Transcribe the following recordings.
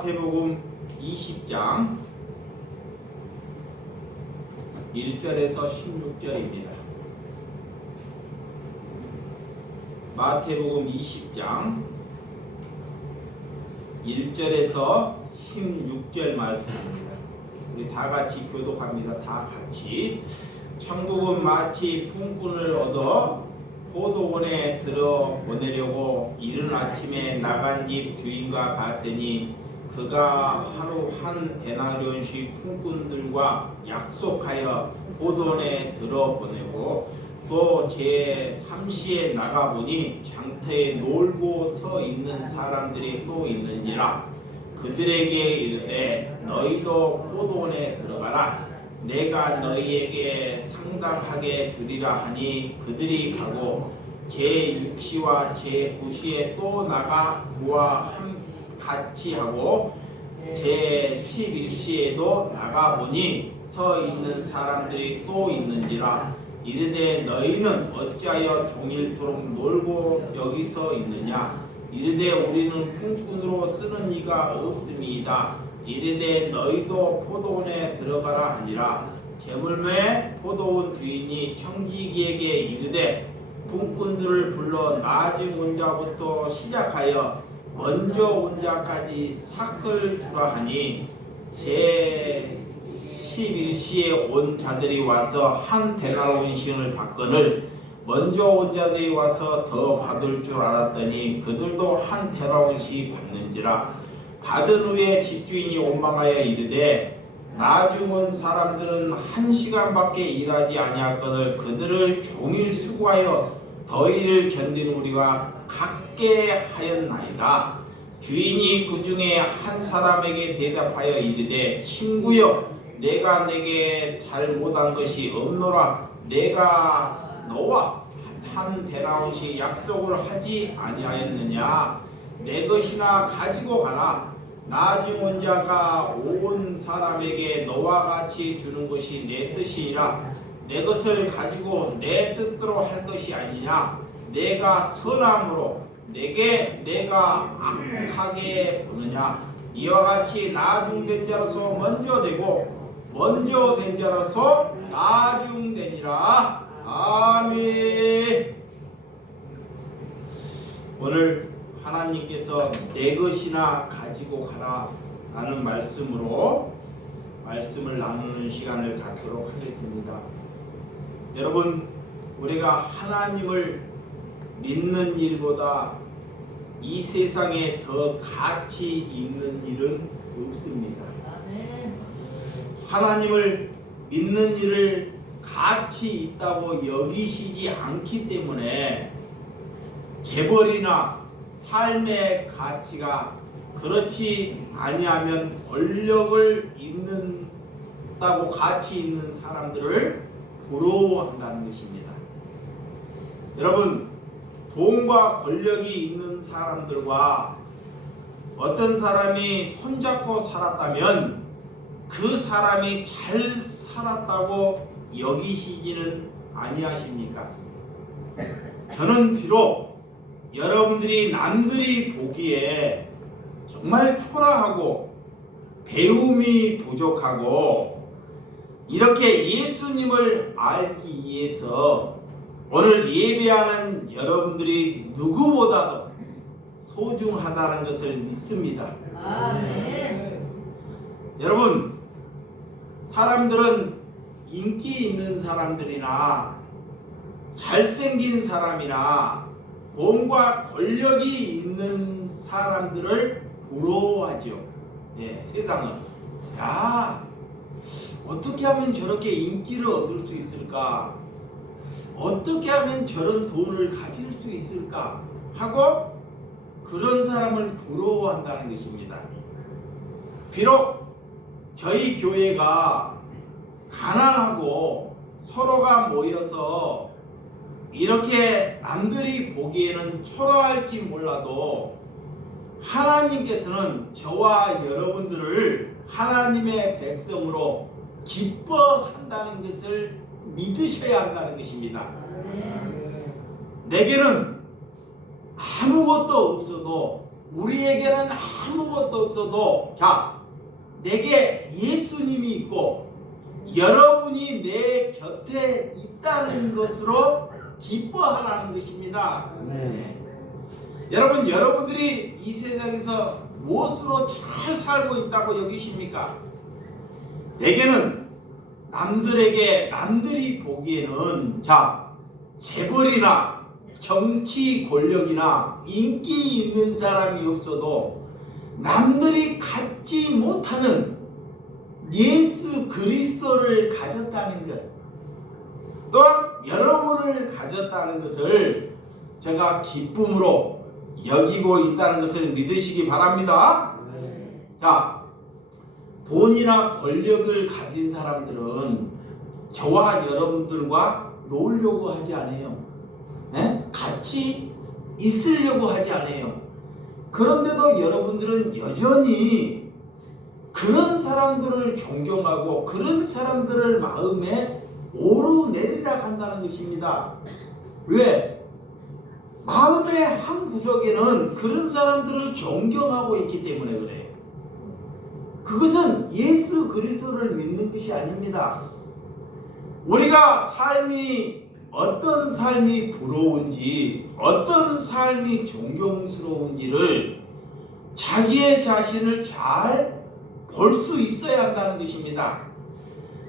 마태복음 20장 1절에서 16절입니다. 마태복음 20장 1절에서 16절 말씀입니다. 우리 다 같이 교독합니다. 다 같이. 천국은 마치 품꾼을 얻어 포도원에 들어 보내려고 이른 아침에 나간 집 주인과 같으니 그가 하루 한 데나리온씩 품꾼들과 약속하여 포도원에 들어 보내고 또 제3시에 나가보니 장터에 놀고 서 있는 사람들이 또 있는지라 그들에게 이르되 너희도 포도원에 들어가라. 내가 너희에게 상당하게 주리라 하니 그들이 가고 제6시와 제9시에 또 나가 그와 같이 하고 제11시에도 나가보니 서 있는 사람들이 또 있는지라 이르되 너희는 어찌하여 종일토록 놀고 여기서 있느냐. 이르되 우리는 품꾼으로 쓰는 이가 없음이다. 이르되 너희도 포도원에 들어가라 하니라. 재물매 포도원 주인이 청지기에게 이르되 품꾼들을 불러 낮은 온 자부터 시작하여 먼저 온 자까지 삭을 주라 하니 제11시에 온 자들이 와서 한 데나리온씩을 받거늘 먼저 온 자들이 와서 더 받을 줄 알았더니 그들도 한 데나리온씩 받는지라. 받은 후에 집주인이 원망하여 이르되 나중 온 사람들은 1시간밖에 일하지 아니하거늘 그들을 종일 수고하여 더위를 견디는 우리와 같게 하였나이다. 주인이 그 중에 한 사람에게 대답하여 이르되 친구여 내가 내게 잘못한 것이 없노라. 내가 너와 한 데나리온씩 약속을 하지 아니하였느냐. 내 것이나 가지고 가라. 나중 온 자가 온 사람에게 너와 같이 주는 것이 내 뜻이니라. 내 것을 가지고 내 뜻대로 할 것이 아니냐. 내가 선함으로 내가 악하게 보느냐. 이와 같이 나중된 자로서 먼저 되고 먼저 된 자로서 나중되니라. 아멘. 오늘 하나님께서 내 것이나 가지고 가라 라는 말씀으로 말씀을 나누는 시간을 갖도록 하겠습니다. 여러분, 우리가 하나님을 믿는 일보다 이 세상에 더 가치 있는 일은 없습니다. 하나님을 믿는 일을 가치 있다고 여기시지 않기 때문에 재벌이나 삶의 가치가 그렇지 아니하면 권력을 있는다고 가치 있는 사람들을 부러워한다는 것입니다. 여러분, 돈과 권력이 있는 사람들과 어떤 사람이 손잡고 살았다면 그 사람이 잘 살았다고 여기시지는 아니하십니까? 저는 비록 여러분들이 남들이 보기에 정말 초라하고 배움이 부족하고 이렇게 예수님을 알기 위해서 오늘 예배하는 여러분들이 누구보다도 소중하다는 것을 믿습니다. 네. 여러분, 사람들은 인기 있는 사람들이나 잘생긴 사람이나 돈과 권력이 있는 사람들을 부러워하죠. 예, 세상은. 야, 어떻게 하면 저렇게 인기를 얻을 수 있을까? 어떻게 하면 저런 돈을 가질 수 있을까? 하고 그런 사람을 부러워한다는 것입니다. 비록 저희 교회가 가난하고 서로가 모여서 이렇게 남들이 보기에는 초라할지 몰라도 하나님께서는 저와 여러분들을 하나님의 백성으로 기뻐한다는 것을 믿으셔야 한다는 것입니다. 내게는 아무것도 없어도 우리에게는 아무것도 없어도 자, 내게 예수님이 있고 여러분이 내 곁에 있다는 것으로 기뻐하라는 것입니다. 여러분, 여러분들이 이 세상에서 무엇으로 잘 살고 있다고 여기십니까? 대개는 남들이 보기에는 자, 재벌이나 정치 권력이나 인기 있는 사람이 없어도 남들이 갖지 못하는 예수 그리스도를 가졌다는 것, 또한 여러분을 가졌다는 것을 제가 기쁨으로 여기고 있다는 것을 믿으시기 바랍니다. 자, 돈이나 권력을 가진 사람들은 저와 여러분들과 놀려고 하지 않아요. 같이 있으려고 하지 않아요. 그런데도 여러분들은 여전히 그런 사람들을 존경하고 그런 사람들을 마음에 오르내리라 한다는 것입니다. 왜? 마음의 한 구석에는 그런 사람들을 존경하고 있기 때문에 그래요. 그것은 예수 그리스도를 믿는 것이 아닙니다. 우리가 어떤 삶이 부러운지, 어떤 삶이 존경스러운지를 자기의 자신을 잘 볼 수 있어야 한다는 것입니다.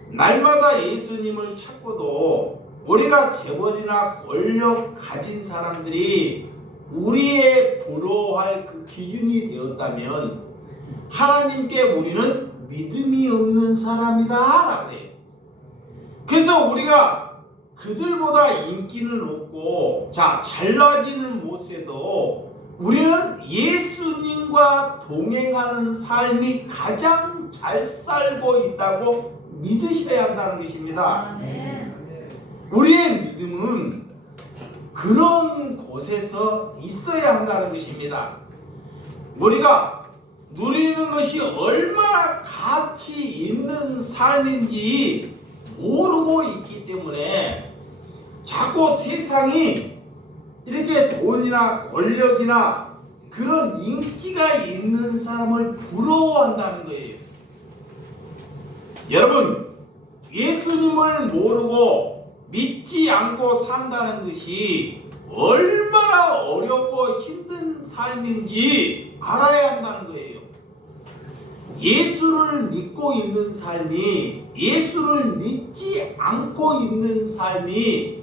날마다 예수님을 찾고도 우리가 재벌이나 권력 가진 사람들이 우리의 부러워할 그 기준이 되었다면 하나님께 우리는 믿음이 없는 사람이다 라고 해요. 그래서 우리가 그들보다 인기는 없고 자, 잘나지는 못해도 우리는 예수님과 동행하는 삶이 가장 잘 살고 있다고 믿으셔야 한다는 것입니다. 우리의 믿음은 그런 곳에서 있어야 한다는 것입니다. 우리가 누리는 것이 얼마나 가치 있는 삶인지 모르고 있기 때문에 자꾸 세상이 이렇게 돈이나 권력이나 그런 인기가 있는 사람을 부러워한다는 거예요. 여러분, 예수님을 모르고 믿지 않고 산다는 것이 얼마나 어렵고 힘든 삶인지 알아야 한다는 거예요. 예수를 믿고 있는 삶이, 예수를 믿지 않고 있는 삶이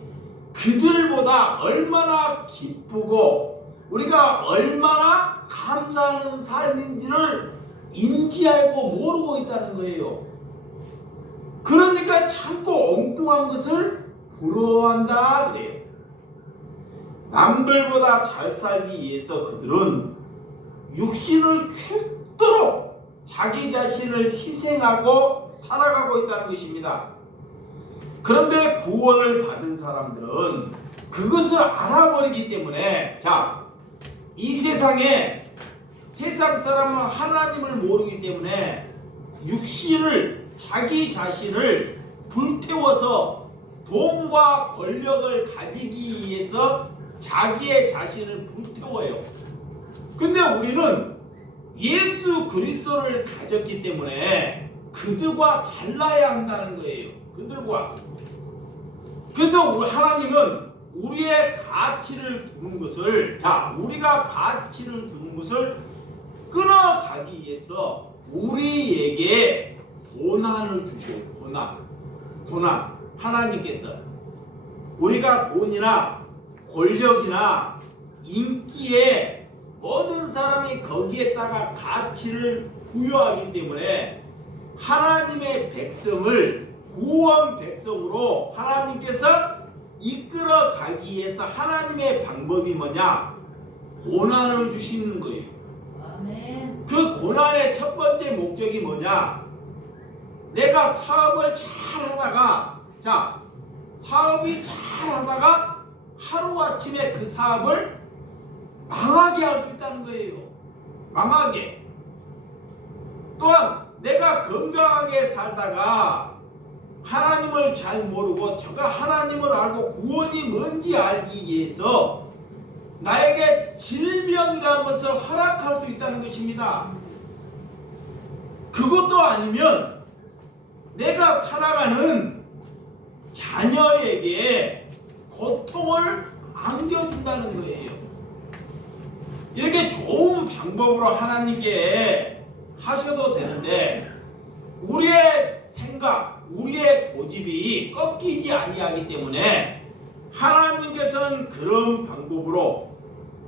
그들보다 얼마나 기쁘고 우리가 얼마나 감사하는 삶인지를 인지하고 모르고 있다는 거예요. 그러니까 참고 엉뚱한 것을 부러워한다 그래요. 남들보다 잘 살기 위해서 그들은 육신을 죽도록 자기 자신을 희생하고 살아가고 있다는 것입니다. 그런데 구원을 받은 사람들은 그것을 알아버리기 때문에 자, 이 세상에 세상 사람은 하나님을 모르기 때문에 육신을 자기 자신을 불태워서 돈과 권력을 가지기 위해서 자기의 자신을 불태워요. 근데 우리는 예수 그리스도를 가졌기 때문에 그들과 달라야 한다는 거예요. 그들과. 그래서 하나님은 우리의 가치를 두는 것을 우리가 가치를 두는 것을 끊어가기 위해서 우리에게 고난을 주셔요. 고난. 하나님께서 우리가 돈이나 권력이나 인기에 모든 사람이 거기에다가 가치를 부여하기 때문에 하나님의 백성을 구원 백성으로 하나님께서 이끌어 가기 위해서 하나님의 방법이 뭐냐? 고난을 주시는 거예요. 아멘. 그 고난의 첫 번째 목적이 뭐냐? 내가 사업을 잘 하다가 사업이 잘 하다가 하루아침에 그 사업을 망하게 할 수 있다는 거예요. 망하게. 또한 내가 건강하게 살다가 하나님을 잘 모르고 제가 하나님을 알고 구원이 뭔지 알기 위해서 나에게 질병이라는 것을 허락할 수 있다는 것입니다. 그것도 아니면 내가 살아가는 자녀에게 고통을 안겨준다는 거예요. 이렇게 좋은 방법으로 하나님께 하셔도 되는데 우리의 생각, 우리의 고집이 꺾이지 아니하기 때문에 하나님께서는 그런 방법으로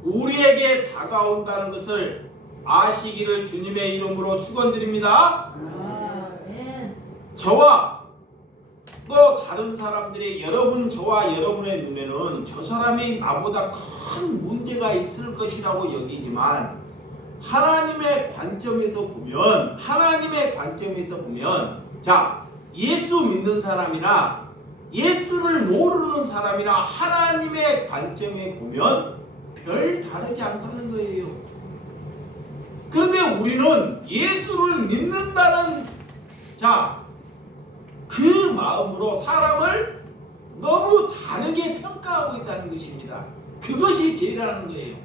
우리에게 다가온다는 것을 아시기를 주님의 이름으로 축원드립니다. 저와 또 다른 사람들이 저와 여러분의 눈에는 저 사람이 나보다 큰 문제가 있을 것이라고 여기지만 하나님의 관점에서 보면 자, 예수 믿는 사람이나 예수를 모르는 사람이나 하나님의 관점에 보면 별 다르지 않다는 거예요. 그런데 우리는 예수를 믿는다는 그 마음으로 사람을 너무 다르게 평가하고 있다는 것입니다. 그것이 죄라는 거예요.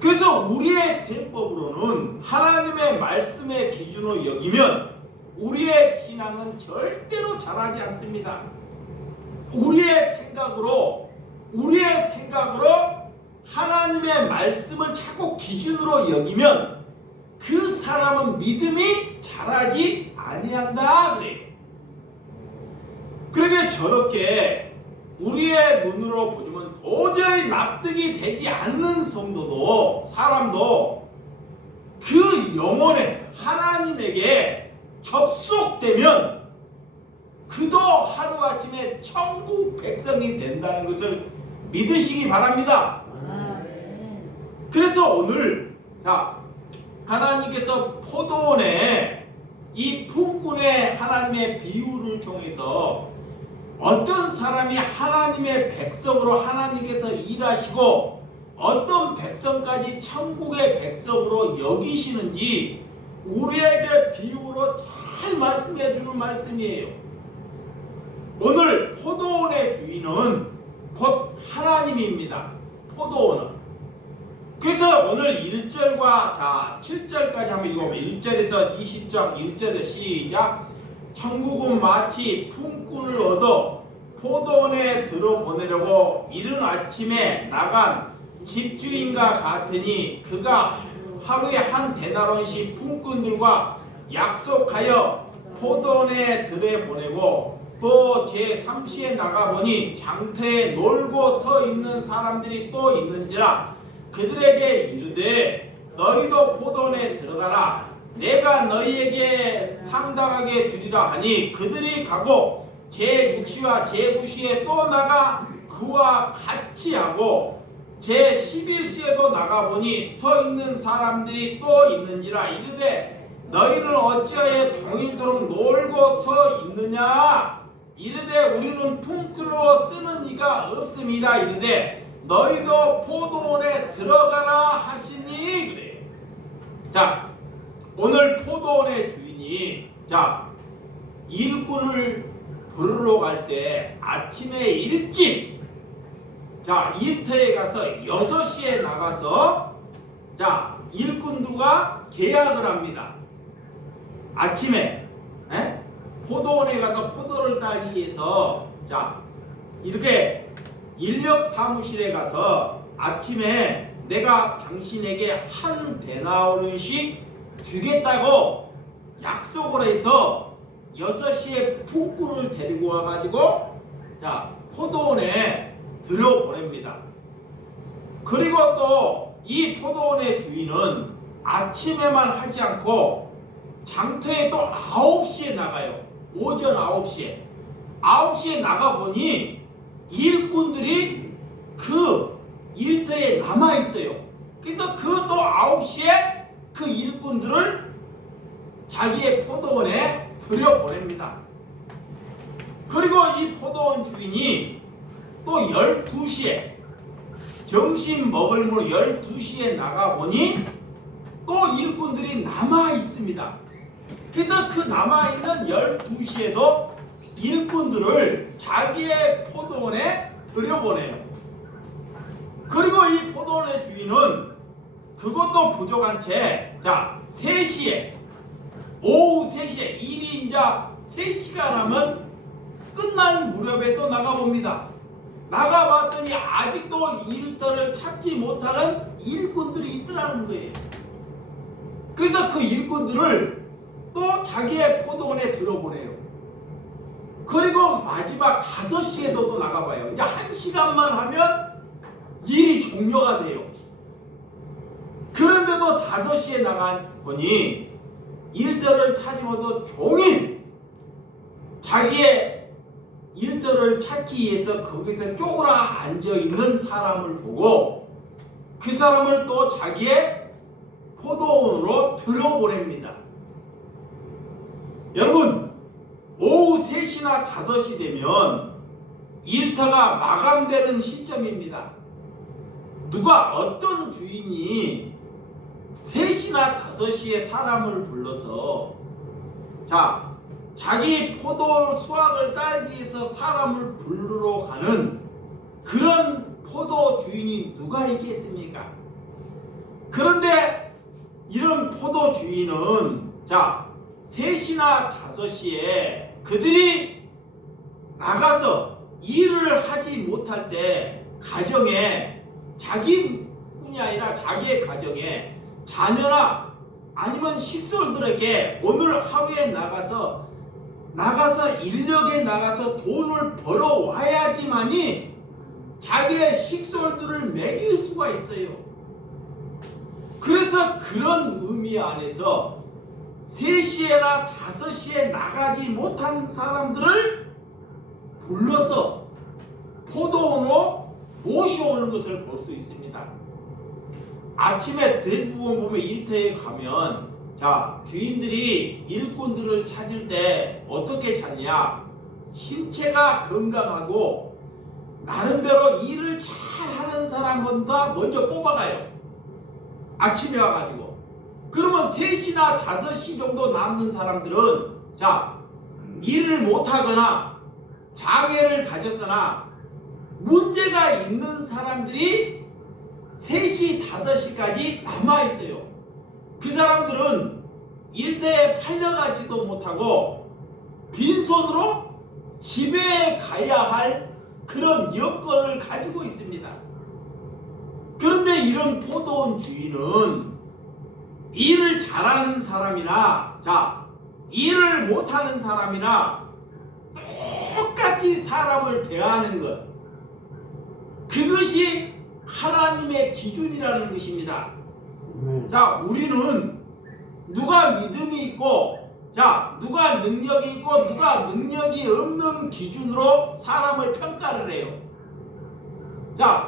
그래서 우리의 셈법으로는 하나님의 말씀의 기준으로 여기면 우리의 신앙은 절대로 자라지 않습니다. 우리의 생각으로 하나님의 말씀을 자꾸 기준으로 여기면 그 사람은 믿음이 자라지 아니한다 그래요. 그러게 저렇게 우리의 눈으로 보면 도저히 납득이 되지 않는 사람도 그 영혼에 하나님에게 접속되면 그도 하루아침에 천국 백성이 된다는 것을 믿으시기 바랍니다. 그래서 오늘 하나님께서 포도원에 이 품꾼의 하나님의 비유를 통해서 어떤 사람이 하나님의 백성으로 하나님께서 일하시고 어떤 백성까지 천국의 백성으로 여기시는지 우리에게 비유로 잘 말씀해 주는 말씀이에요. 오늘 포도원의 주인은 곧 하나님입니다. 포도원은. 그래서 오늘 1절과 7절까지 한번 읽어보면 1절에서 20장 1절에서 시작. 천국은 마치 품꾼을 얻어 포도원에 들어보내려고 이른 아침에 나간 집주인과 같으니 그가 하루에 한 데나론씩 품꾼들과 약속하여 포도원에 들여보내고 또 제3시에 나가보니 장터에 놀고 서 있는 사람들이 또 있는지라 그들에게 이르되 너희도 포도원에 들어가라. 내가 너희에게 상당하게 주리라 하니 그들이 가고 제6시와 제9시에 또 나가 그와 같이 하고 제11시에도 나가보니 서 있는 사람들이 또 있는지라 이르되 너희는 어찌하여 종일토록 놀고 서 있느냐. 이르되 우리는 품꾼으로 쓰는 이가 없습니다. 이르되 너희도 포도원에 들어가라 하시니 그래. 오늘 포도원의 주인이 일꾼을 부르러 갈 때 아침에 일찍 일터에 가서 6시에 나가서 일꾼들과 계약을 합니다. 아침에 포도원에 가서 포도를 따기 위해서 이렇게 인력 사무실에 가서 아침에 내가 당신에게 한 데나리온씩 주겠다고 약속을 해서 6시에 품꾼을 데리고 와가지고 포도원에 들여보냅니다. 그리고 또 이 포도원의 주인은 아침에만 하지 않고 장터에 또 9시에 나가요. 오전 9시에 9시에 나가보니 일꾼들이 그 일터에 남아있어요. 그래서 그 또 9시에 그 일꾼들을 자기의 포도원에 들여보냅니다. 그리고 이 포도원 주인이 또 12시에 점심 먹을 무렵 12시에 나가보니 또 일꾼들이 남아있습니다. 그래서 그 남아있는 12시에도 일꾼들을 자기의 포도원에 들여보내요. 그리고 이 포도원의 주인은 그것도 부족한 채, 자, 3시에, 오후 3시에, 일이 이제 3시간 하면 끝날 무렵에 또 나가봅니다. 나가봤더니 아직도 일터를 찾지 못하는 일꾼들이 있더라는 거예요. 그래서 그 일꾼들을 또 자기의 포도원에 들어보내요. 그리고 마지막 5시에도 또 나가봐요. 이제 1시간만 하면 일이 종료가 돼요. 그런데도 5시에 나가보니 일터를 찾으면도 종일 자기의 일터를 찾기 위해서 거기서 쪼그라 앉아있는 사람을 보고 그 사람을 또 자기의 포도원으로 들어보냅니다. 여러분, 오후 3시나 5시 되면 일터가 마감되는 시점입니다. 누가 어떤 주인이 3시나 5시에 사람을 불러서 자기 포도 수확을 따기 위해서 사람을 부르러 가는 그런 포도 주인이 누가 있겠습니까? 그런데 이런 포도 주인은 3시나 5시에 그들이 나가서 일을 하지 못할 때 가정에 자기뿐이 아니라 자기의 가정에 자녀나 아니면 식솔들에게 오늘 하루에 나가서 인력에 나가서 돈을 벌어와야지만이 자기의 식솔들을 먹일 수가 있어요. 그래서 그런 의미 안에서 3시에나 5시에 나가지 못한 사람들을 불러서 포도원으로 모셔오는 것을 볼 수 있습니다. 아침에 대부분 보면 일터에 가면 주인들이 일꾼들을 찾을 때 어떻게 찾냐? 신체가 건강하고 나름대로 일을 잘하는 사람보다 먼저 뽑아가요. 아침에 와가지고. 그러면 3시나 5시 정도 남는 사람들은 일을 못하거나 장애를 가졌거나 문제가 있는 사람들이 3시, 5시까지 남아있어요. 그 사람들은 일대에 팔려가지도 못하고 빈손으로 집에 가야 할 그런 여건을 가지고 있습니다. 그런데 이런 포도원 주인은 일을 잘하는 사람이나 일을 못하는 사람이나 똑같이 사람을 대하는 것, 그것이 하나님의 기준이라는 것입니다. 우리는 누가 믿음이 있고 누가 능력이 있고 누가 능력이 없는 기준으로 사람을 평가를 해요.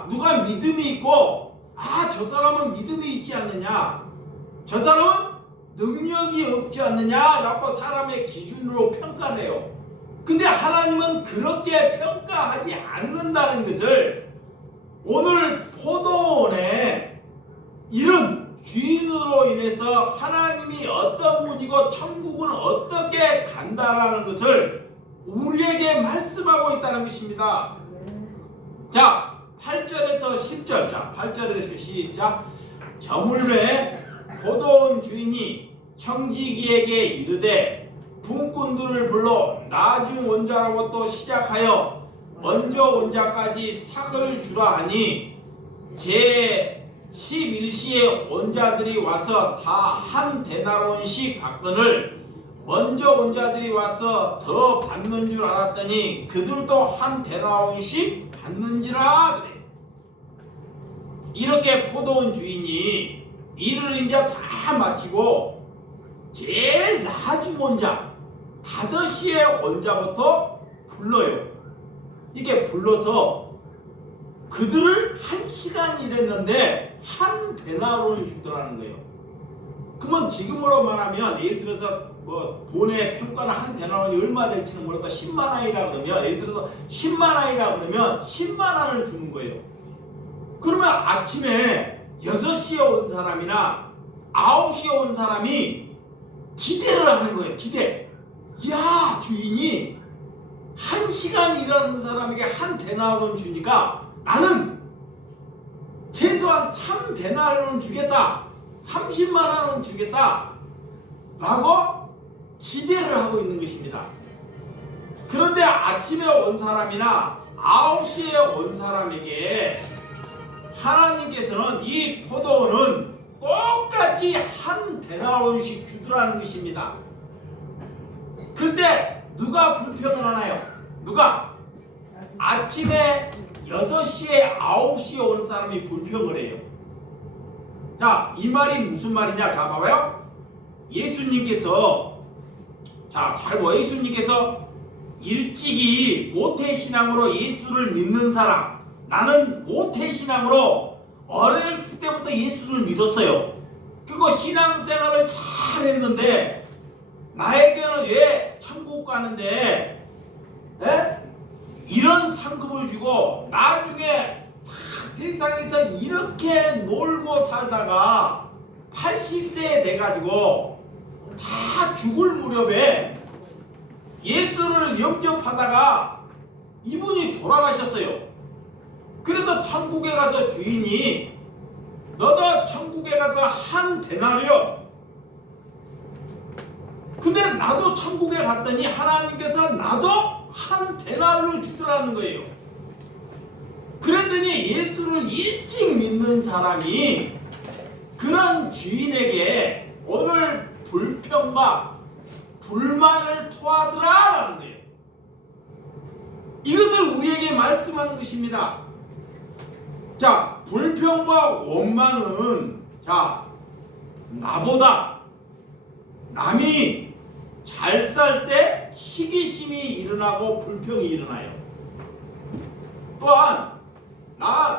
누가 믿음이 있고 저 사람은 믿음이 있지 않느냐, 저 사람은 능력이 없지 않느냐라고 사람의 기준으로 평가를 해요. 근데 하나님은 그렇게 평가하지 않는다는 것을 오늘 포도원에 이런 주인으로 인해서 하나님이 어떤 분이고 천국은 어떻게 간다라는 것을 우리에게 말씀하고 있다는 것입니다. 8절에서 10절. 8절에서 시작. 저물매 포도원 주인이 청지기에게 이르되 분꾼들을 불러 나중 온 자라고 또 시작하여 먼저 온 자까지 삭을 주라 하니 제 11시에 온 자들이 와서 다 한 데나론씩 받거늘 먼저 온 자들이 와서 더 받는 줄 알았더니 그들도 한 데나론씩 받는지라 그래. 이렇게 포도원 주인이 일을 이제 다 마치고 제일 나중 온 자 5시에 온 자부터 불러요. 이게 불러서 그들을 1시간 일했는데 한 데나론을 주더라는 거예요. 그러면 지금으로 말하면 예를 들어서 돈의 평가는 한 데나론이 얼마 될지는 몰라도 10만 원이라 그러면 예를 들어서 10만 원이라 그러면 10만 원을 주는 거예요. 그러면 아침에 6시에 온 사람이나 9시에 온 사람이 기대를 하는 거예요. 기대. 야, 주인이 1시간 일하는 사람에게 한 데나론 주니까 나는 최소한 3데나리온은 주겠다, 30만 원은 주겠다 라고 기대를 하고 있는 것입니다. 그런데 아침에 온 사람이나 9시에 온 사람에게 하나님께서는 이 포도원은 똑같이 1데나리온씩 주더라는 것입니다. 근데 누가 불평을 하나요? 누가? 아침에 6시에 9시에 오는 사람이 불평을 해요. 자, 이 말이 무슨 말이냐? 자, 봐봐요. 예수님께서, 자, 잘 봐. 예수님께서 일찍이 모태신앙으로 예수를 믿는 사람, 나는 모태신앙으로 어렸을 때부터 예수를 믿었어요. 그리고 신앙생활을 잘 했는데 나에게는 왜 천국 가는데 이런 상급을 주고 나중에 다 세상에서 이렇게 놀고 살다가 80세 돼가지고 다 죽을 무렵에 예수를 영접하다가 이분이 돌아가셨어요. 그래서 천국에 가서 주인이 너도 천국에 가서 1데나리온. 근데 나도 천국에 갔더니 하나님께서 나도 1데나리온을 주더라는 거예요. 그랬더니 예수를 일찍 믿는 사람이 그런 주인에게 오늘 불평과 불만을 토하더라라는 거예요. 이것을 우리에게 말씀하는 것입니다. 자, 불평과 원망은, 자, 나보다 남이 잘 살 때 시기심이 일어나고 불평이 일어나요. 또한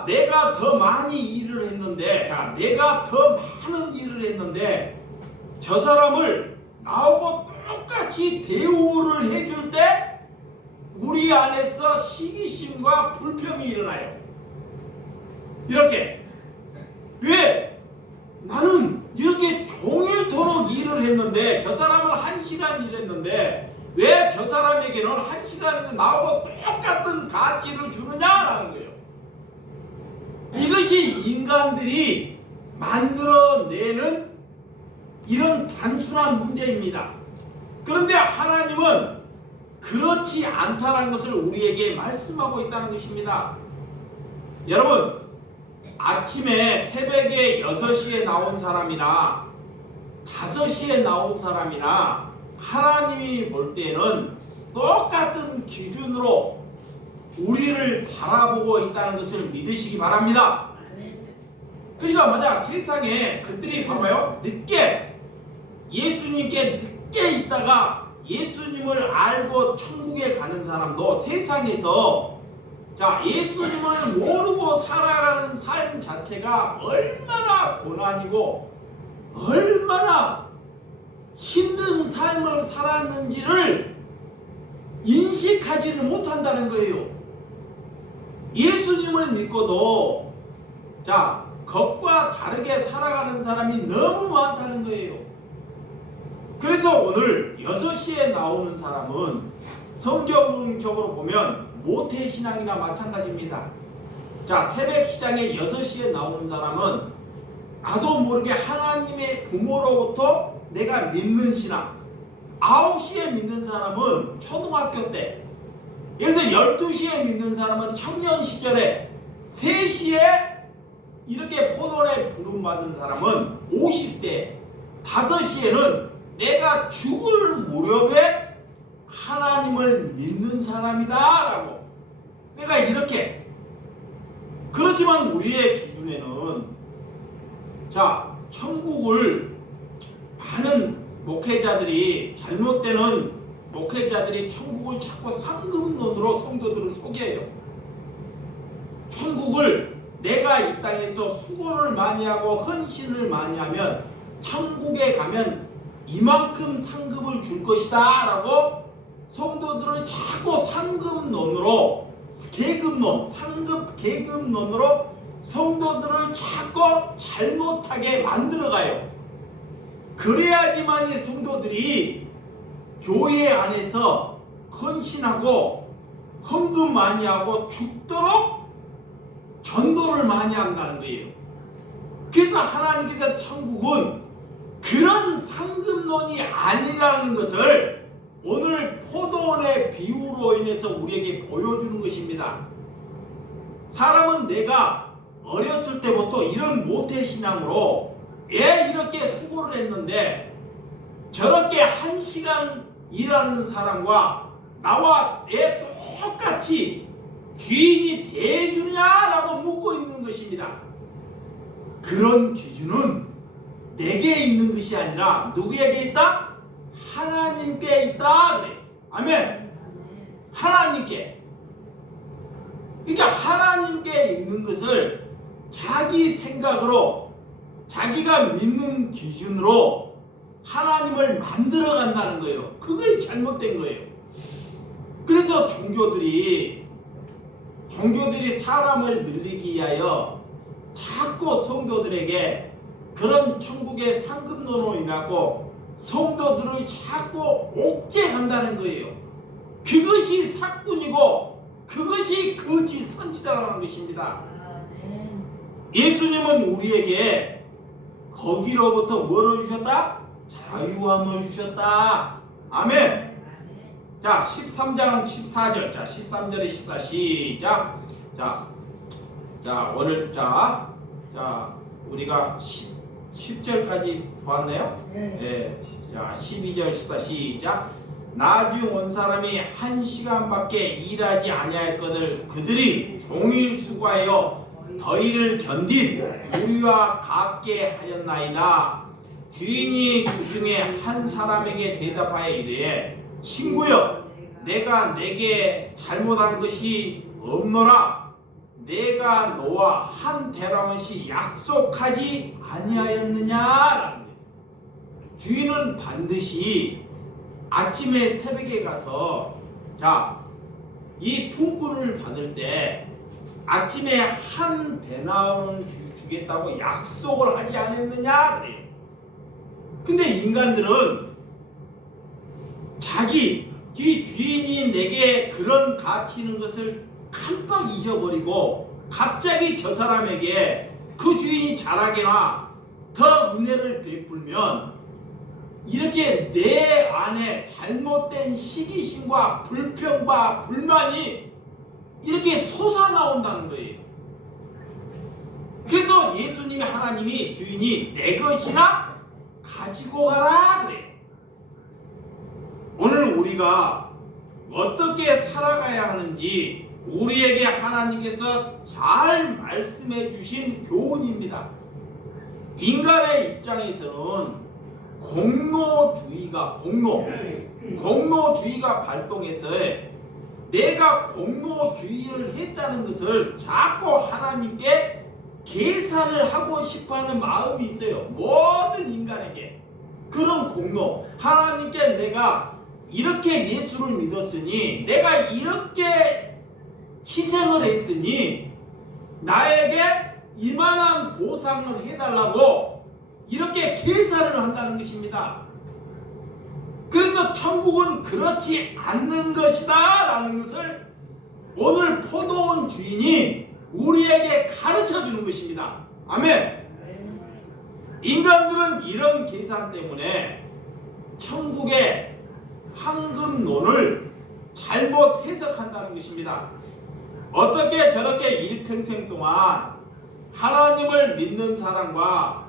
내가 더 많이 일을 했는데, 자, 내가 더 많은 일을 했는데 저 사람을 나하고 똑같이 대우를 해줄 때 우리 안에서 시기심과 불평이 일어나요. 이렇게, 왜 나는 이렇게 종일토록 일을 했는데 저 사람은 1시간 일했는데 왜 저 사람에게는 1시간인데 나하고 똑같은 가치를 주느냐라는 거예요. 이것이 인간들이 만들어내는 이런 단순한 문제입니다. 그런데 하나님은 그렇지 않다는 것을 우리에게 말씀하고 있다는 것입니다. 여러분, 아침에 새벽에 6시에 나온 사람이나 5시에 나온 사람이나 하나님이 볼 때는 똑같은 기준으로 우리를 바라보고 있다는 것을 믿으시기 바랍니다. 그러니까 만약 세상에 그들이 봐봐요. 예수님께 늦게 있다가 예수님을 알고 천국에 가는 사람도 세상에서, 자, 예수님을 모르고 살아가는 삶 자체가 얼마나 고난이고 얼마나 힘든 삶을 살았는지를 인식하지를 못한다는 거예요. 예수님을 믿고도, 자, 겉과 다르게 살아가는 사람이 너무 많다는 거예요. 그래서 오늘 6시에 나오는 사람은 성경적으로 보면 모태신앙이나 마찬가지입니다. 자, 새벽 시장에 6시에 나오는 사람은 나도 모르게 하나님의 부모로부터 내가 믿는 신앙. 9시에 믿는 사람은 초등학교 때, 예를 들어 12시에 믿는 사람은 청년 시절에, 3시에 이렇게 포도원에 부름받은 사람은 50대, 5시에는 내가 죽을 무렵에 하나님을 믿는 사람이다 라고, 내가 이렇게. 그렇지만 우리의 기준에는, 자, 천국을 많은 목회자들이, 잘못되는 목회자들이 천국을 자꾸 상금론으로 성도들을 속여요. 천국을 내가 이 땅에서 수고를 많이 하고 헌신을 많이 하면 천국에 가면 이만큼 상급을 줄 것이다 라고 성도들을 자꾸 상급론으로, 계급론, 상급 계급론으로 성도들을 자꾸 잘못하게 만들어가요. 그래야지만 이 성도들이 교회 안에서 헌신하고 헌금 많이 하고 죽도록 전도를 많이 한다는 거예요. 그래서 하나님께서 천국은 그런 상급론이 아니라는 것을 오늘 포도원의 비유로 인해서 우리에게 보여주는 것입니다. 사람은 내가 어렸을 때부터 이런 모태신앙으로 이렇게 수고를 했는데 저렇게 1시간 일하는 사람과 나와 똑같이 주인이 대주냐라고 묻고 있는 것입니다. 그런 기준은 내게 있는 것이 아니라 누구에게 있다? 하나님께 있다 그래. 아멘. 하나님께. 그러니까 하나님께 있는 것을 자기 생각으로 자기가 믿는 기준으로 하나님을 만들어 간다는 거예요. 그게 잘못된 거예요. 그래서 종교들이 사람을 늘리기 위하여 자꾸 성도들에게 그런 천국의 상급론으로 인하고 성도들을 자꾸 옥죄한다는 거예요. 그것이 사꾼이고 그것이 거짓 선지자라는 것입니다. 예수님은 우리에게 거기로부터 뭐를 주셨다? 자유함을 주셨다. 아멘. 자, 13장 14절. 자, 13절에 14 시작. 자, 오늘 자, 우리가 10절까지 보았네요. 네. 자, 12절 14 시작. 나중 온 사람이 1시간밖에 일하지 아니할거늘 그들이 종일 수고하여 더위를 견딘 우리와 같게 하였나이다. 주인이 그 중에 한 사람에게 대답하여 이르되 친구여 내가 내게 잘못한 것이 없노라. 내가 너와 한 데나원씩 약속하지 아니하였느냐라는 거예요. 주인은 반드시 아침에 새벽에 가서 이 품꾼을 받을 때 아침에 한 데나원을 주겠다고 약속을 하지 않았느냐 그래요. 근데 인간들은 자기 주인이 내게 그런 가치 있는 것을 깜빡 잊어버리고 갑자기 저 사람에게 그 주인이 잘하게나 더 은혜를 베풀면 이렇게 내 안에 잘못된 시기심과 불평과 불만이 이렇게 솟아나온다는 거예요. 그래서 예수님이 하나님이 주인이 내 것이나 가지고 가라 그래. 오늘 우리가 어떻게 살아가야 하는지 우리에게 하나님께서 잘 말씀해 주신 교훈입니다. 인간의 입장에서는 공로주의가 발동해서 내가 공로주의를 했다는 것을 자꾸 하나님께 계산을 하고 싶어하는 마음이 있어요. 모든 인간에게 그런 공로. 하나님께 내가 이렇게 예수를 믿었으니 내가 이렇게 희생을 했으니 나에게 이만한 보상을 해달라고 이렇게 계산을 한다는 것입니다. 그래서 천국은 그렇지 않는 것이다 라는 것을 오늘 포도원 주인이 우리에게 가르쳐 주는 것입니다. 아멘. 인간들은 이런 계산 때문에 천국의 상급론을 잘못 해석한다는 것입니다. 어떻게 저렇게 일평생 동안 하나님을 믿는 사람과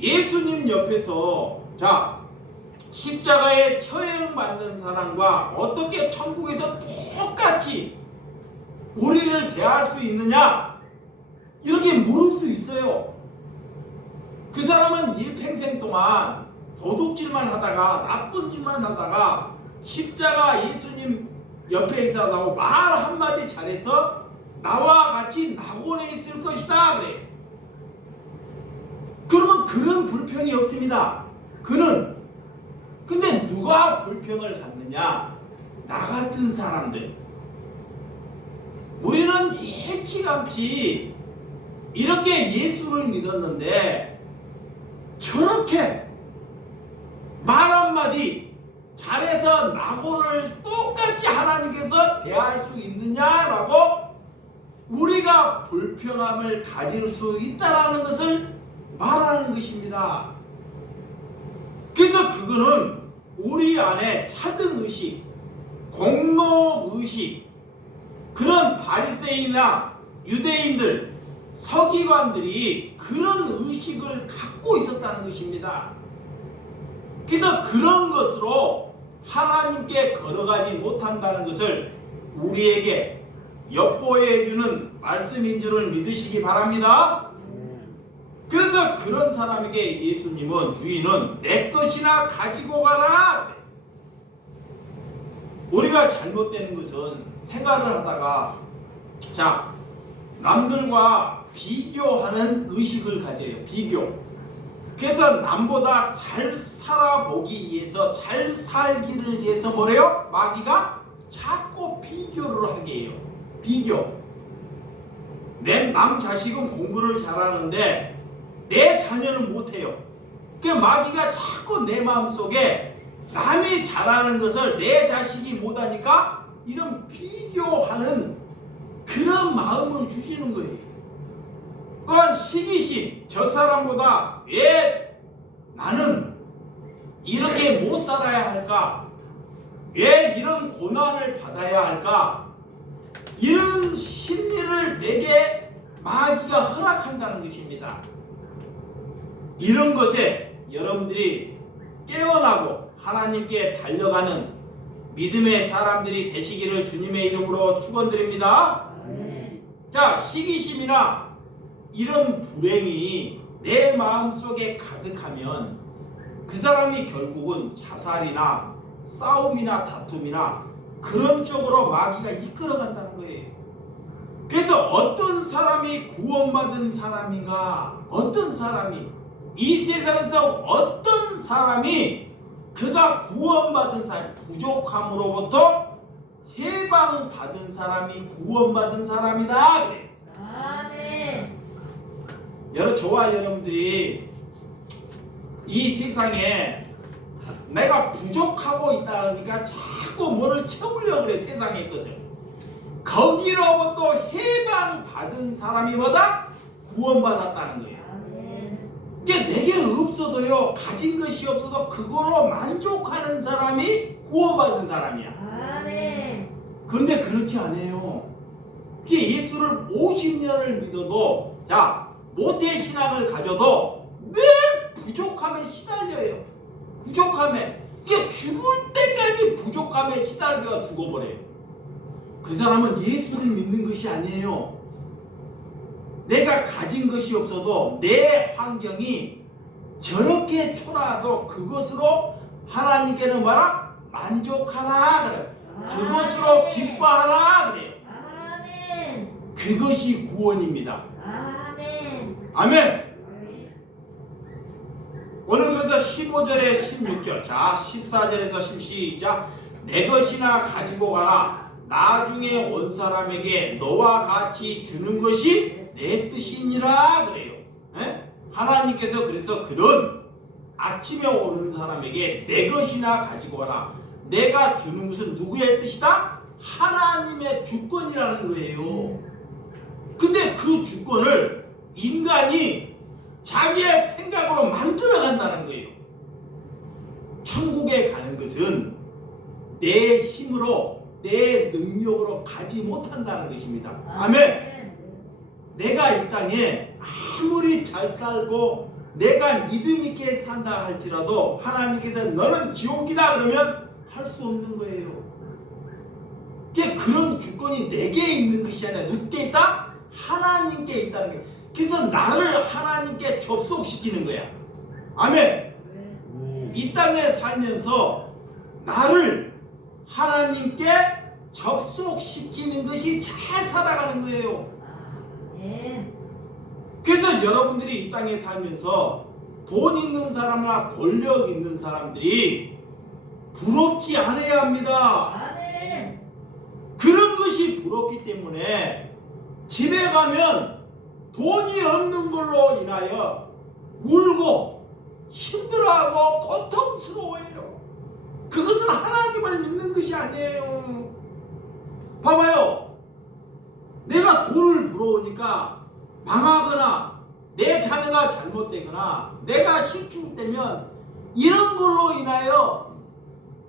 예수님 옆에서 십자가에 처형받는 사람과 어떻게 천국에서 똑같이 우리를 대할 수 있느냐? 이렇게 물을 수 있어요. 그 사람은 일평생 동안 도둑질만 하다가 나쁜 짓만 하다가 십자가 예수님 옆에 있어라고 말 한마디 잘해서 나와 같이 낙원에 있을 것이다 그래. 그러면 그는 불평이 없습니다. 근데 누가 불평을 갖느냐? 나 같은 사람들. 우리는 일찌감치 이렇게 예수를 믿었는데 저렇게 말 한마디 잘해서 낙원을 똑같이 하나님께서 대할 수 있느냐라고 우리가 불평함을 가질 수 있다라는 것을 말하는 것입니다. 그래서 그거는 우리 안에 차등의식, 공로의식, 그런 바리새인이나 유대인들, 서기관들이 그런 의식을 갖고 있었다는 것입니다. 그래서 그런 것으로 하나님께 걸어가지 못한다는 것을 우리에게 엿보여 주는 말씀인 줄을 믿으시기 바랍니다. 그래서 그런 사람에게 예수님은, 주인은 내 것이나 가지고 가라. 우리가 잘못되는 것은 생활을 하다가 남들과 비교하는 의식을 가져요. 비교. 그래서 남보다 잘 살아보기 위해서, 잘 살기를 위해서 뭐래요? 마귀가 자꾸 비교를 하게 해요. 비교. 내 남 자식은 공부를 잘하는데 내 자녀는 못해요. 그 마귀가 자꾸 내 마음속에 남이 잘하는 것을 내 자식이 못하니까 이런 비교하는 그런 마음을 주시는 거예요. 또한 시기심, 저 사람보다 왜 나는 이렇게 못 살아야 할까? 왜 이런 고난을 받아야 할까? 이런 심리를 내게 마귀가 허락한다는 것입니다. 이런 것에 여러분들이 깨어나고 하나님께 달려가는 믿음의 사람들이 되시기를 주님의 이름으로 축원드립니다. 자, 시기심이나 이런 불행이 내 마음속에 가득하면 그 사람이 결국은 자살이나 싸움이나 다툼이나 그런 쪽으로 마귀가 이끌어간다는 거예요. 그래서 어떤 사람이 구원받은 사람인가, 어떤 사람이 이 세상에서 어떤 사람이 그가 구원받은 사람, 부족함으로부터 해방받은 사람이 구원받은 사람이다. 그래. 아멘. 저와 여러분들이 이 세상에 내가 부족하고 있다니까 자꾸 뭐를 채우려고 그래. 세상의 것을. 거기로부터 해방받은 사람이 뭐다? 구원받았다는 거예요. 이게 내게 없어도요, 가진 것이 없어도 그걸로 만족하는 사람이 구원받은 사람이야. 아멘. 그런데 그렇지 않아요. 이게 예수를 50년을 믿어도, 모태 신앙을 가져도 늘 부족함에 시달려요. 부족함에. 이게 죽을 때까지 부족함에 시달려가 죽어버려요. 그 사람은 예수를 믿는 것이 아니에요. 내가 가진 것이 없어도 내 환경이 저렇게 초라하도 그것으로 하나님께는 뭐라? 만족하라 그래. 그것으로 기뻐하라 그래요. 아멘. 그것이 구원입니다. 아멘. 아멘. 오늘 그래서 15절에 16절, 14절에서 시작. 내 것이나 가지고 가라. 나중에 온 사람에게 너와 같이 주는 것이 내 뜻이니라 그래요. 하나님께서 그래서 그런 아침에 오는 사람에게 내 것이나 가지고 가라. 내가 주는 것은 누구의 뜻이다? 하나님의 주권이라는 거예요. 근데 그 주권을 인간이 자기의 생각으로 만들어 간다는 거예요. 천국에 가는 것은 내 힘으로, 내 능력으로 가지 못한다는 것입니다. 아멘. 내가 이 땅에 아무리 잘 살고 내가 믿음 있게 산다 할지라도 하나님께서 너는 지옥이다 그러면 할 수 없는 거예요. 그런 주권이 내게 있는 것이 아니라 누구께 있다? 하나님께 있다는 거예요. 그래서 나를 하나님께 접속시키는 거야. 아멘. 이 땅에 살면서 나를 하나님께 접속시키는 것이 잘 살아가는 거예요. 그래서 여러분들이 이 땅에 살면서 돈 있는 사람이나 권력 있는 사람들이 부럽지 않아야 합니다. 아멘. 그런 것이 부럽기 때문에 집에 가면 돈이 없는 걸로 인하여 울고 힘들어하고 고통스러워해요. 그것은 하나님을 믿는 것이 아니에요. 봐봐요. 내가 돈을 벌어오니까 망하거나 내 자녀가 잘못되거나 내가 실축되면 이런 걸로 인하여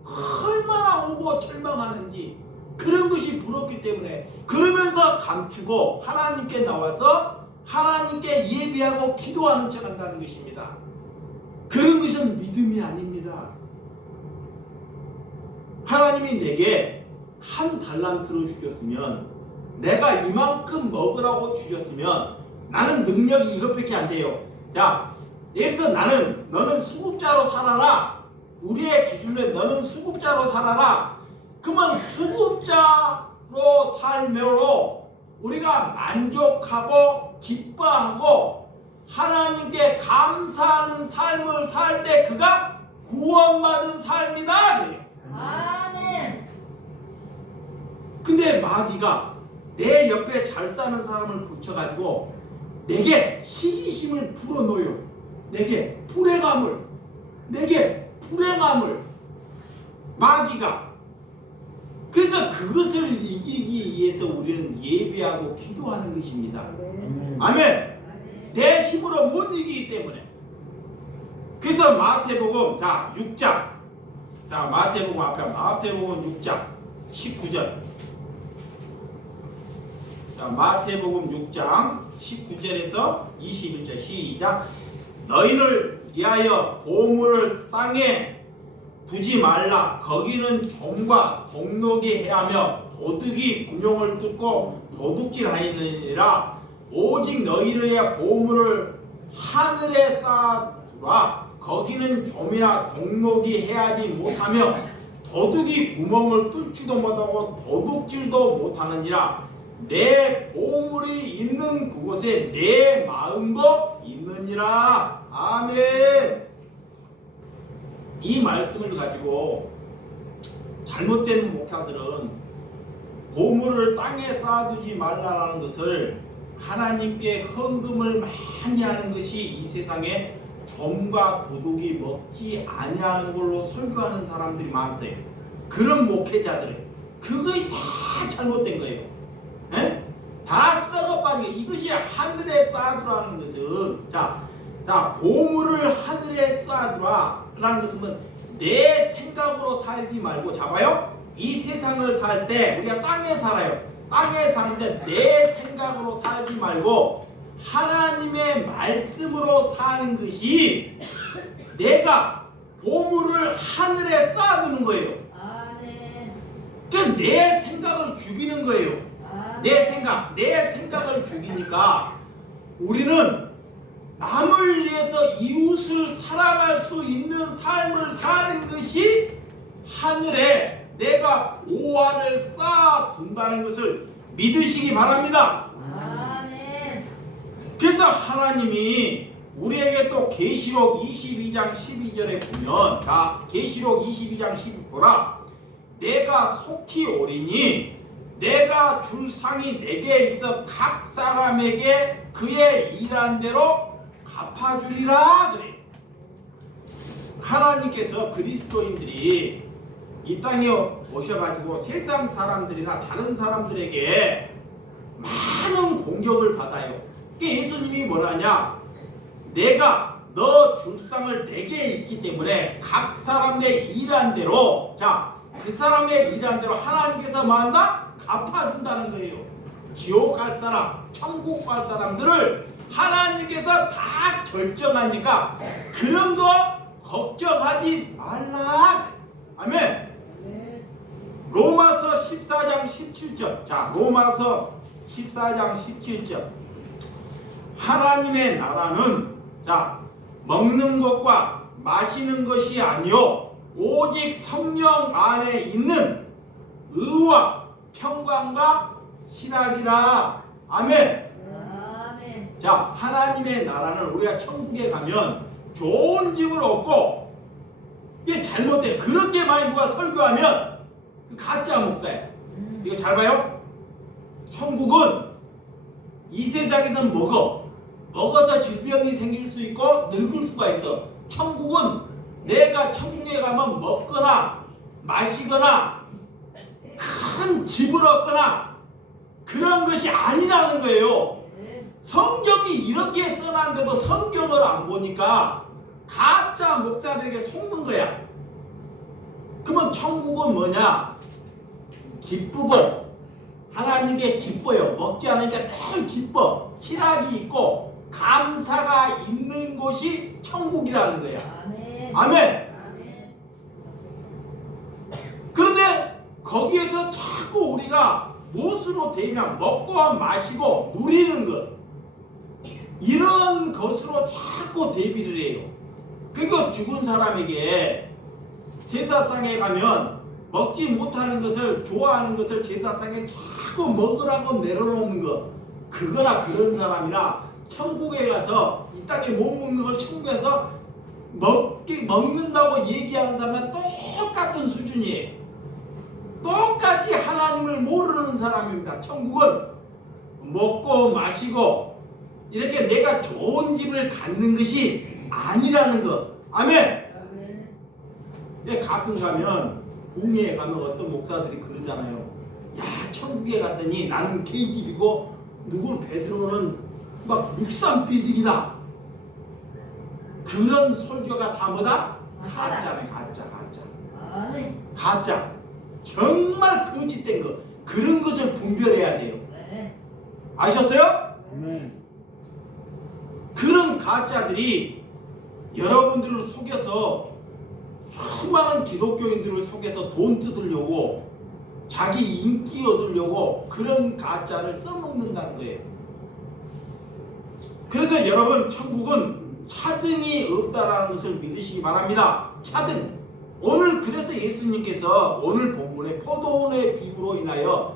얼마나 오고 절망하는지 그런 것이 부럽기 때문에 그러면서 감추고 하나님께 나와서 하나님께 예배하고 기도하는 척 한다는 것입니다. 그런 것은 믿음이 아닙니다. 하나님이 내게 한 달란트를 주셨으면 내가 이만큼 먹으라고 주셨으면 나는 능력이 이것밖에 안 돼요. 자, 예를 들어서 너는 수급자로 살아라. 우리의 기준에 너는 수급자로 살아라. 그러면 수급자로 삶으로 우리가 만족하고 기뻐하고 하나님께 감사하는 삶을 살 때 그가 구원받은 삶이다. 아멘. 근데 마귀가 내 옆에 잘 사는 사람을 붙여가지고 내게 시기심을 불어넣어요. 내게 불행함을 마귀가. 그래서 그것을 이기기 위해서 우리는 예배하고 기도하는 것입니다. 아멘. 내 힘으로 못 이기기 때문에. 그래서 마태복음 6장. 자, 마태복음 앞에 마태복음 6장 19절. 자, 마태복음 6장 19절에서 21절 시작. 너희를 위하여 보물을 땅에 두지 말라. 거기는 좀과 동록이 해하며 도둑이 구멍을 뚫고 도둑질하느니라. 오직 너희를 위하여 보물을 하늘에 쌓아두라. 거기는 좀이나 동록이 해하지 못하며 도둑이 구멍을 뚫지도 못하고 도둑질도 못하느니라. 내 보물이 있는 그곳에 내 마음도 있느니라. 아멘. 이 말씀을 가지고 잘못된 목사들은 보물을 땅에 쌓아두지 말라는 것을 하나님께 헌금을 많이 하는 것이 이 세상에 좀과 도둑이 먹지 아니하는 걸로 설교하는 사람들이 많으세요. 그런 목회자들이 그거이 다 잘못된 거예요. 에? 다 썩어빠진 게 이것이 하늘에 쌓아두라는 것은 자 보물을 하늘에 쌓아두라라는 것은 내 생각으로 살지 말고 잡아요. 이 세상을 살 때 우리가 땅에 살아요. 땅에 사는데 내 생각으로 살지 말고 하나님의 말씀으로 사는 것이 내가 보물을 하늘에 쌓아두는 거예요. 아멘. 그 내 생각을 죽이는 거예요. 내 생각을 죽이니까 우리는 남을 위해서 이웃을 사랑할 수 있는 삶을 사는 것이 하늘에 내가 보화를 쌓아둔다는 것을 믿으시기 바랍니다. 아멘. 그래서 하나님이 우리에게 또 계시록 22장 12절에 보면 계시록 22장 12 보라. 내가 속히 오리니 내가 줄 상이 내게 있어 각 사람에게 그의 일한 대로 갚아주리라. 그래. 하나님께서 그리스도인들이 이 땅에 오셔가지고 세상 사람들이나 다른 사람들에게 많은 공격을 받아요. 예수님이 뭐라 하냐? 내가 너 줄상을 내게 있기 때문에 각 사람의 일한 대로 그 사람의 일한 대로 하나님께서 만나 갚아준다는 거예요. 지옥 갈 사람, 천국 갈 사람들을 하나님께서 다 결정하니까 그런 거 걱정하지 말라. 아멘. 로마서 14장 17절. 로마서 14장 17절. 하나님의 나라는 먹는 것과 마시는 것이 아니요 오직 성령 안에 있는 의와 평강과 신학이라. 아멘. 아멘. 하나님의 나라는 우리가 천국에 가면 좋은 집을 얻고, 이게 잘못돼. 그렇게 많이 누가 설교하면 그 가짜 목사예요. 이거 잘 봐요. 천국은 이 세상에서는 먹어서 질병이 생길 수 있고 늙을 수가 있어. 천국은 내가 천국에 가면 먹거나 마시거나 큰 집을 얻거나 그런 것이 아니라는 거예요. 네. 성경이 이렇게 써놨는데도 성경을 안 보니까 가짜 목사들에게 속는 거야. 그러면 천국은 뭐냐? 기쁘고 하나님께 기뻐요. 먹지 않으니까 늘 기뻐. 희락이 있고 감사가 있는 곳이 천국이라는 거야. 아멘. 아멘. 아멘. 그런데 거기에서 자꾸 우리가 무엇으로 대면 먹고 마시고 누리는 것, 이런 것으로 자꾸 대비를 해요. 그러니까 죽은 사람에게 제사상에 가면 먹지 못하는 것을, 좋아하는 것을 제사상에 자꾸 먹으라고 내려놓는 것, 그거나 그런 사람이나 천국에 가서 이 땅에 못 먹는 걸 천국에서 먹는다고 얘기하는 사람은 똑같은 수준이에요. 똑같이 하나님을 모르는 사람입니다. 천국은 먹고 마시고 이렇게 내가 좋은 집을 갖는 것이 아니라는 것. 아멘. 아멘. 예, 가끔 가면 궁예에 가면 어떤 목사들이 그러잖아요. 야, 천국에 갔더니 나는 K집이고 누구 베드로는 막 63빌딩이다. 그런 설교가 다 뭐다? 가짜네. 가짜. 아멘. 가짜. 정말 거짓된 것, 그런 것을 분별해야 돼요. 네. 아셨어요? 아멘. 그런 가짜들이 여러분들을 속여서, 수많은 기독교인들을 속여서 돈 뜯으려고, 자기 인기 얻으려고 그런 가짜를 써먹는다는 거예요. 그래서 여러분, 천국은 차등이 없다라는 것을 믿으시기 바랍니다. 차등. 오늘 그래서 예수님께서 오늘 본문의 포도원의 비유로 인하여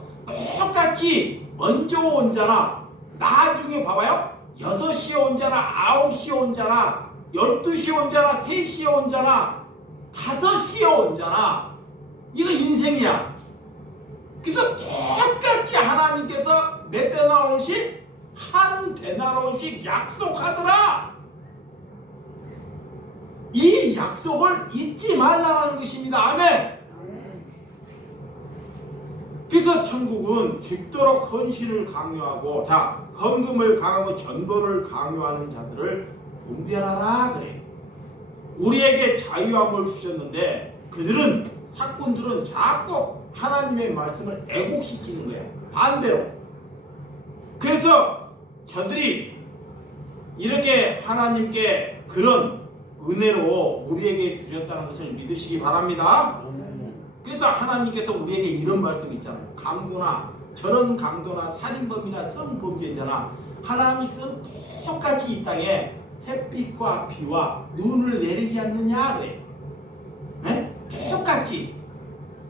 똑같이 먼저 온 자나 나중에 봐봐요. 6시에 온 자나 9시에 온 자나 12시에 온 자나 3시에 온 자나 5시에 온 자나, 이거 인생이야. 그래서 똑같이 하나님께서 몇 데나로씩? 한 데나로씩 약속하더라. 이 약속을 잊지 말라는 것입니다. 아멘. 아멘. 그래서 천국은 죽도록 헌신을 강요하고, 자, 헌금을 강하고 전도를 강요하는 자들을 분별하라 그래. 우리에게 자유함을 주셨는데 그들은, 사꾼들은 자꾸 하나님의 말씀을 애곡시키는 거야. 반대로. 그래서 저들이 이렇게 하나님께 그런 은혜로 우리에게 주셨다는 것을 믿으시기 바랍니다. 그래서 하나님께서 우리에게 이런 말씀 있잖아요. 강도나 저런 강도나 살인범이나 성범죄자나 하나님께서는 똑같이 이 땅에 햇빛과 비와 눈을 내리지 않느냐 그래. 네? 똑같이.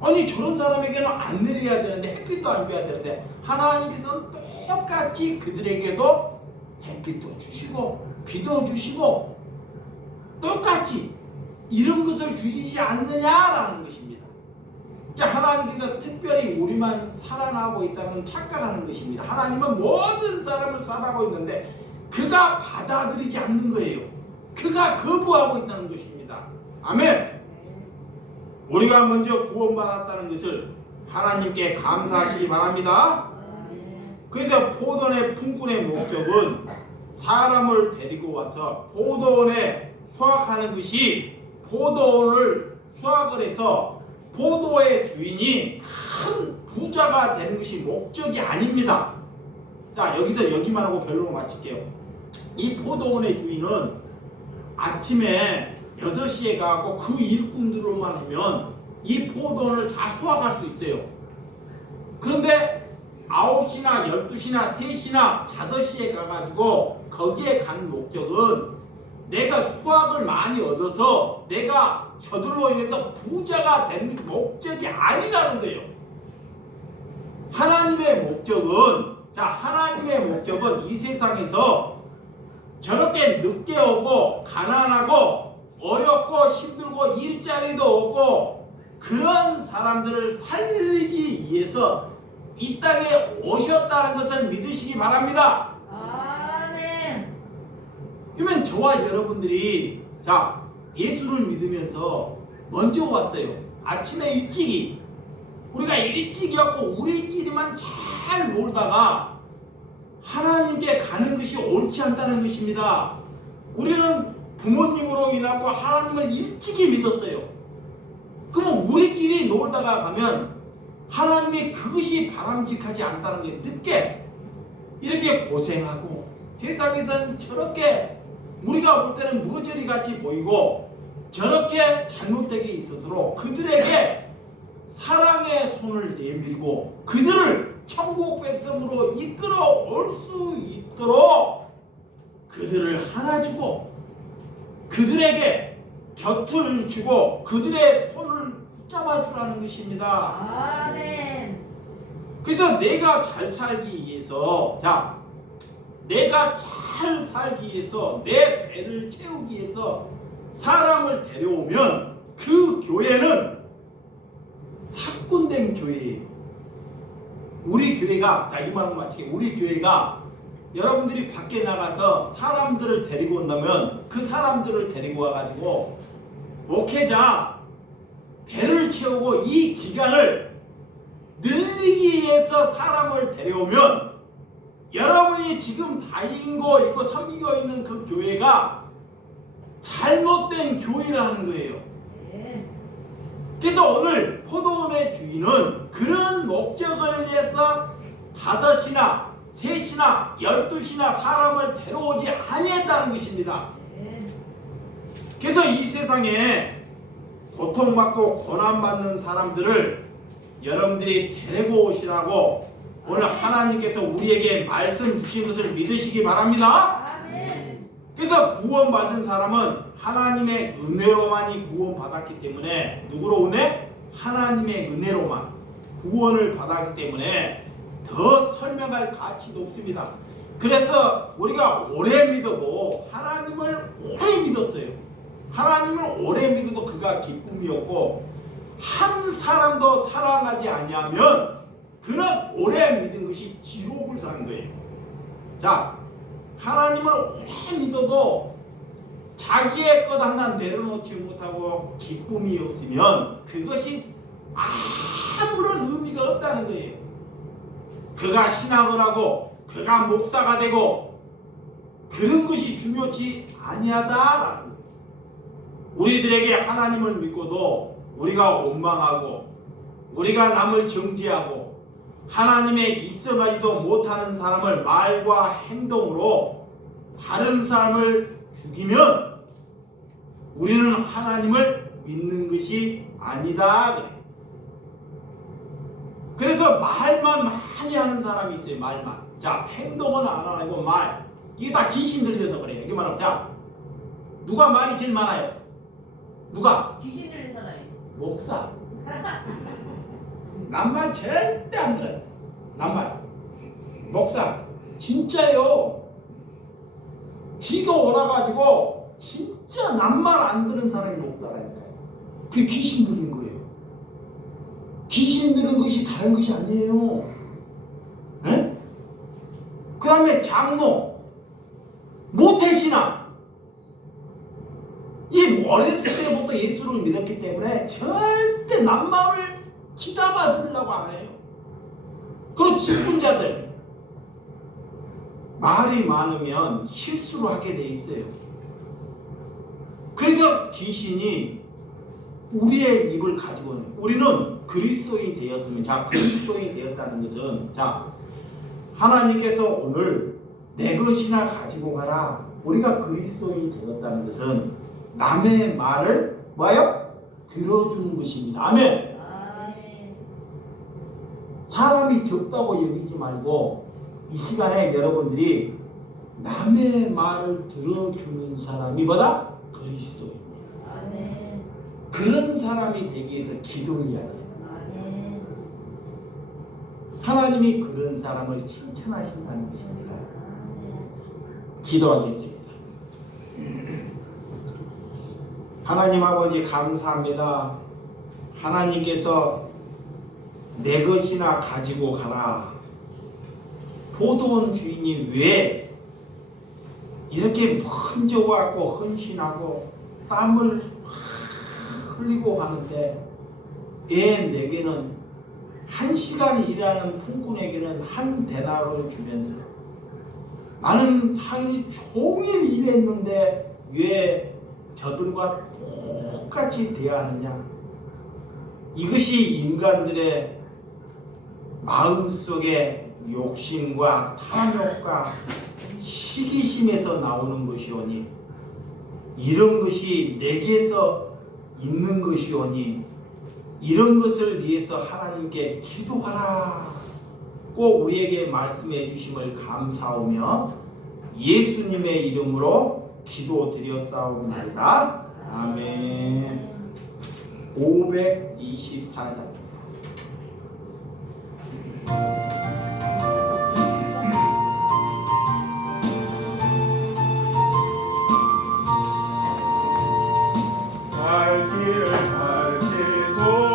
아니, 저런 사람에게는 안 내려야 되는데, 햇빛도 안 줘야 되는데, 하나님께서는 똑같이 그들에게도 햇빛도 주시고 비도 주시고 똑같이 이런 것을 주시지 않느냐라는 것입니다. 그러니까 하나님께서 특별히 우리만 살아나고 있다는 착각하는 것입니다. 하나님은 모든 사람을 사랑하고 있는데 그가 받아들이지 않는 거예요. 그가 거부하고 있다는 것입니다. 아멘. 우리가 먼저 구원받았다는 것을 하나님께 감사하시기 바랍니다. 아멘. 그래서 포도원의 품꾼의 목적은 사람을 데리고 와서 포도원에 수확하는 것이, 포도원을 수확을 해서 포도의 주인이 큰 부자가 되는 것이 목적이 아닙니다. 자, 여기서 여기만 하고 결론을 마칠게요. 이 포도원의 주인은 아침에 6시에 가고 그 일꾼들로만 하면 이 포도원을 다 수확할 수 있어요. 그런데 9시나 12시나 3시나 5시에 가가지고 거기에 간 목적은 내가 수확을 많이 얻어서 내가 저들로 인해서 부자가 되는 목적이 아니라는 거예요. 하나님의 목적은, 자, 하나님의 목적은 이 세상에서 저렇게 늦게 오고 가난하고 어렵고 힘들고 일자리도 없고 그런 사람들을 살리기 위해서 이 땅에 오셨다는 것을 믿으시기 바랍니다. 아멘. 그러면 저와 여러분들이, 자, 예수를 믿으면서 먼저 왔어요. 아침에 일찍이. 우리가 일찍이었고 우리끼리만 잘 놀다가 하나님께 가는 것이 옳지 않다는 것입니다. 우리는 부모님으로 인하고 하나님을 일찍이 믿었어요. 그럼 우리끼리 놀다가 가면 하나님이 그것이 바람직하지 않다는 게 늦게 이렇게 고생하고 세상에서는 저렇게 우리가 볼 때는 머저리 같이 보이고 저렇게 잘못되게 있어도록 그들에게 사랑의 손을 내밀고 그들을 천국 백성으로 이끌어 올 수 있도록 그들을 하나 주고 그들에게 곁을 주고 그들의 손을 붙잡아 주라는 것입니다. 아멘. 그래서 내가 잘 살기 위해서 내가 잘 살기 위해서 내 배를 채우기 위해서 사람을 데려오면 그 교회는 삭군된 교회예요. 우리 교회가 이 말은 마치게 우리 교회가 여러분들이 밖에 나가서 사람들을 데리고 온다면 그 사람들을 데리고 와가지고 목회자 배를 채우고 이 기간을 늘리기 위해서 사람을 데려오면 여러분이 지금 다니고 있고 섬기고 있는 그 교회가 잘못된 교회라는 거예요. 네. 그래서 오늘 포도원의 주인은 그런 목적을 위해서 5시나 3시나 12시나 사람을 데려오지 아니했다는 것입니다. 네. 그래서 이 세상에 고통받고 고난받는 사람들을 여러분들이 데리고 오시라고 오늘 하나님께서 우리에게 말씀 주신 것을 믿으시기 바랍니다. 아멘. 그래서 구원받은 사람은 하나님의 은혜로만이 구원받았기 때문에 누구로 은혜? 하나님의 은혜로만 구원을 받았기 때문에 더 설명할 가치도 없습니다. 그래서 우리가 오래 믿어도 하나님을 오래 믿었어요. 하나님을 오래 믿어도 그가 기쁨이었고 한 사람도 사랑하지 아니하면 그는 오래 믿은 것이 지옥을 산 거예요. 자, 하나님을 오래 믿어도 자기의 것 하나 내려놓지 못하고 기쁨이 없으면 그것이 아무런 의미가 없다는 거예요. 그가 신학을 하고 그가 목사가 되고 그런 것이 중요치 아니하다라는 거예요. 우리들에게 하나님을 믿고도 우리가 원망하고 우리가 남을 정죄하고 하나님의 입성하지도 못하는 사람을 말과 행동으로 다른 사람을 죽이면 우리는 하나님을 믿는 것이 아니다 그래요. 그래서 말만 많이 하는 사람이 있어요. 말만. 자, 행동은 안 하고 말. 이게 다 귀신 들려서 그래요. 이게 말하면 자, 누가 말이 제일 많아요? 누가? 귀신 들린 사람이. 목사. 남말 절대 안 들어요. 남말. 목사. 진짜요. 지가 오라가지고 진짜 남말 안 들은 사람이 목사라니까요. 그게 귀신 들린 거예요. 귀신 들은 것이 다른 것이 아니에요. 에? 그 다음에 장로, 모태신앙. 이 어렸을 때부터 예수를 믿었기 때문에 절대 남마음을 기담아 주려고 안 해요. 그리고 직분자들 말이 많으면 실수를 하게 돼 있어요. 그래서 귀신이 우리의 입을 가지고 있는 우리는 그리스도인이 되었으면 자 그리스도인이 되었다는 것은 자 하나님께서 오늘 내 것이나 가지고 가라 우리가 그리스도인이 되었다는 것은 남의 말을 뭐요? 들어주는 것입니다. 아멘. 아멘. 사람이 적다고 여기지 말고 이 시간에 여러분들이 남의 말을 들어주는 사람이 뭐다? 그리스도입니다. 아멘. 그런 사람이 되기 위해서 기도해야 돼요. 아멘. 하나님이 그런 사람을 칭찬하신다는 것입니다. 아멘. 기도하겠습니다. 하나님 아버지 감사합니다. 하나님께서 내 것이나 가지고 가라. 포도원 주인이 왜 이렇게 먼저 왔고 헌신하고 땀을 흘리고 하는데 왜 내게는 1시간 일하는 품꾼에게는 한 데나리를 주면서 나는 하루 종일 일했는데 왜 저들과 똑같이 대하느냐? 이것이 인간들의 마음속에 욕심과 탐욕과 시기심에서 나오는 것이오니 이런 것이 내게서 있는 것이오니 이런 것을 위해서 하나님께 기도하라 꼭 우리에게 말씀해 주심을 감사하며 예수님의 이름으로 기도드렸사옵나이다. 아멘. 524장